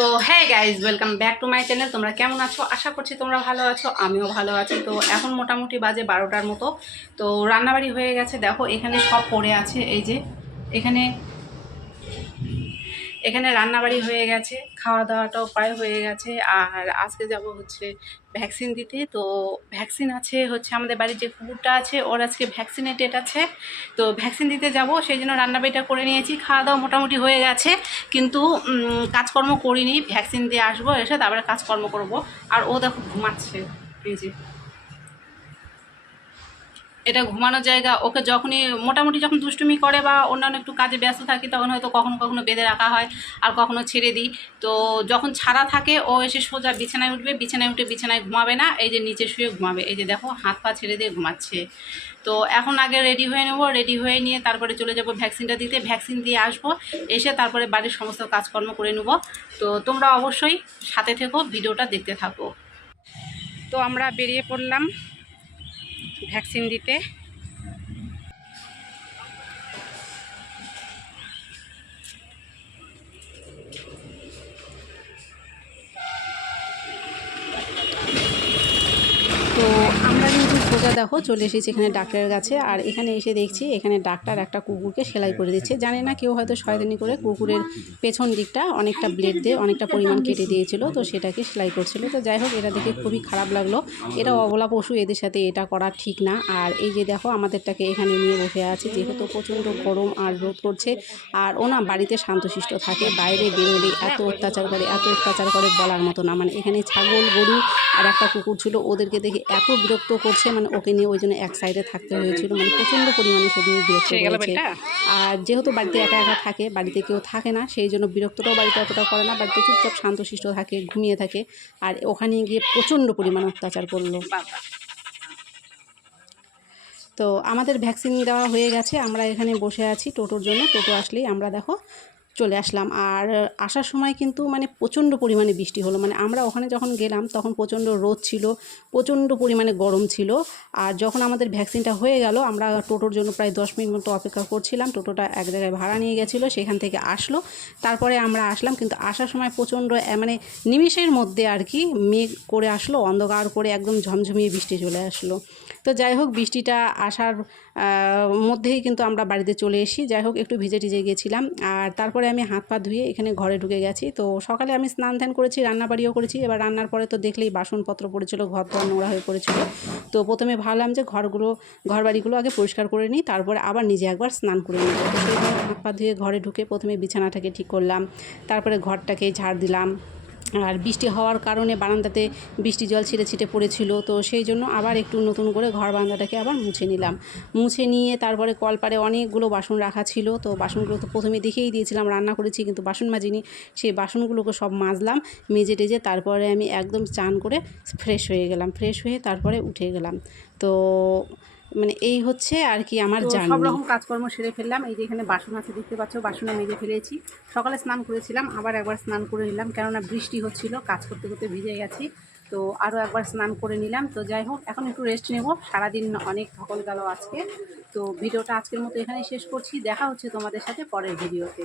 তো হ্যাঁ guys, welcome back to my channel. তোমরা কেমন আছো? আশা করছি তোমরা ভালো আছো, আমিও ভালো আছি। তো এখন মোটামুটি বাজে 12টার মতো। তো রান্নাবাড়ি হয়ে গেছে, দেখো এখানে সব পড়ে আছে। এই যে এখানে এখানে রান্নাবাড়ি হয়ে গেছে, খাওয়া দাওয়াটাও প্রায় হয়ে গেছে। আর আজকে যাব হচ্ছে ভ্যাকসিন দিতে। তো ভ্যাকসিন আছে হচ্ছে আমাদের বাড়ির যে কুকুরটা আছে, ওর আজকে ভ্যাকসিনের ডেট আছে। তো ভ্যাকসিন দিতে যাব, সেই জন্য রান্নাবাড়িটা করে নিয়েছি। খাওয়া দাওয়া মোটামুটি হয়ে গেছে, কিন্তু কাজকর্ম করিনি। ভ্যাকসিন দিয়ে আসবো, এসে তারপরে কাজকর্ম করব। আর ও দেখো ঘুমাচ্ছে, এই যে এটা ঘুমানোর জায়গা। ওকে যখনই মোটামুটি যখন দুষ্টুমি করে বা অন্যান্য একটু কাজে ব্যস্ত থাকি, তখন হয়তো কখনো কখনো বেঁধে রাখা হয়, আর কখনো ছেড়ে দিই। তো যখন ছাড়া থাকে, ও এসে সোজা বিছানায় উঠবে, বিছানায় উঠে বিছানায় ঘুমাবে না, এই যে নিচে শুয়ে ঘুমাবে। এই যে দেখো হাত পা ছেড়ে দিয়ে ঘুমাচ্ছে। তো এখন আগে রেডি হয়ে নেবো, রেডি হয়ে নিয়ে তারপরে চলে যাব ভ্যাকসিনটা দিতে। ভ্যাকসিন দিয়ে আসবো, এসে তারপরে বাড়ির সমস্ত কাজকর্ম করে নেবো। তো তোমরা অবশ্যই সাথে থেকো, ভিডিওটা দেখতে থাকো। তো আমরা বেরিয়ে পড়লাম ভ্যাকসিন দিতে। তো আমরা কিন্তু সোজা দেখো চলে এসেছি এখানে ডাক্তারের কাছে। আর এখানে এসে দেখছি এখানে ডাক্তার একটা কুকুরকে সেলাই করে দিচ্ছে। জানি না কেউ হয়তো শয়তানি করে কুকুরের পেছন দিকটা অনেকটা ব্লেড দিয়ে অনেকটা পরিমাণ কেটে দিয়েছিল, তো সেটাকে সেলাই করছিল। তো যাই হোক, এটা দেখে খুবই খারাপ লাগলো। এরা অবলা পশু, এদের সাথে এটা করা ঠিক না। আর এই যে দেখো আমাদেরটাকে এখানে নিয়ে বসে আছে, যেহেতু প্রচণ্ড গরম আর রোদ করছে। আর ও না বাড়িতে শান্তশিষ্ট থাকে, বাইরে বেরোলে এত অত্যাচার করে বলার মতো না। মানে এখানে ছাগল গরু আর একটা কুকুর ছিল, ওদেরকে দেখে এত বিরক্ত করছে, মানে ওকে নিয়ে ওই জন্য এক সাইডে থাকতে হয়েছিল। মানে প্রচণ্ড পরিমাণে সেদিন বিরক্ত করেছে। আর যেহেতু বাড়িতে একা একা থাকে, বাড়িতে কেউ থাকে না, সেই জন্য বিরক্তটাও বাড়িতে অতটা করে না। বাড়িতে চুপচাপ শান্তশিষ্ট থাকে, ঘুমিয়ে থাকে। আর ওখানে গিয়ে প্রচণ্ড পরিমাণে অত্যাচার করলো। তো আমাদের ভ্যাকসিন দেওয়া হয়ে গেছে, আমরা এখানে বসে আছি টোটোর জন্য। টোটো আসলেই আমরা দেখো চলে আসলাম। আর আসার সময় কিন্তু মানে প্রচণ্ড পরিমাণে বৃষ্টি হলো। মানে আমরা ওখানে যখন গেলাম তখন প্রচণ্ড রোদ ছিল, প্রচণ্ড পরিমাণে গরম ছিল। আর যখন আমাদের ভ্যাকসিনটা হয়ে গেল, আমরা টোটোর জন্য প্রায় 10 মিনিট মতো অপেক্ষা করছিলাম। টোটোটা এক জায়গায় ভাড়া নিয়ে গেছিলো, সেখান থেকে আসলো। তারপরে আমরা আসলাম, কিন্তু আসার সময় প্রচণ্ড মানে নিমেষের মধ্যে আর কি মেঘ করে আসলো, অন্ধকার করে একদম ঝমঝমিয়ে বৃষ্টি চলে আসলো। তো যাই হোক, বৃষ্টিটা আসার মধ্যেই কিন্তু আমরা বাড়িতে চলে এসি। যাই হোক, একটু ভিজে টিজে গেছিলাম। আর তারপরে আমি হাত পা ধুয়ে এখানে ঘরে ঢুকে গেছি। তো সকালে আমি স্নান ধ্যান করেছি, রান্নাবাড়িও করেছি। এবার রান্নার পরে তো দেখলেই বাসনপত্র পড়েছিল, ঘর তো নোংরা হয়ে পড়েছিল। তো প্রথমে ভাবলাম যে ঘর বাড়িগুলো আগে পরিষ্কার করে নিই, তারপরে আবার নিজে একবার স্নান করে নিই। তো সেইভাবে হাত পা ধুয়ে ঘরে ঢুকে প্রথমে বিছানাটাকে ঠিক করলাম, তারপরে ঘরটাকে ঝাড় দিলাম। আর বৃষ্টি হওয়ার কারণে বারান্দাতে বৃষ্টি জল ছিটে ছিটে পড়েছিল, তো সেই জন্য আবার একটু নতুন করে ঘর বারান্দাটাকে আবার মুছে নিলাম। মুছে নিয়ে তারপরে কলপারে অনেকগুলো বাসন রাখা ছিল। তো বাসনগুলো তো প্রথমে দেখেই দিয়েছিলাম, রান্না করেছি কিন্তু বাসন মাজিনি। সেই বাসনগুলোকে সব মাজলাম, মেজে টেজে তারপরে আমি একদম চান করে ফ্রেশ হয়ে গেলাম। ফ্রেশ হয়ে তারপরে উঠে গেলাম। তো মানে এই হচ্ছে আর কি আমার জার্নি। সব রকম কাজকর্ম সেরে ফেললাম। এই যে এখানে বাসন আছে, দেখতে পাচ্ছ, বাসনে মেজে ফেলেছি। সকালে স্নান করেছিলাম, আবার একবার স্নান করে নিলাম, কেননা বৃষ্টি হচ্ছিল, কাজ করতে করতে ভিজে গেছি। তো আরও একবার স্নান করে নিলাম। তো যাই হোক, এখন একটু রেস্ট নেব, সারাদিন অনেক ধকল গেল আজকে। তো ভিডিওটা আজকের মতো এখানেই শেষ করছি। দেখা হচ্ছে তোমাদের সাথে পরের ভিডিওতে।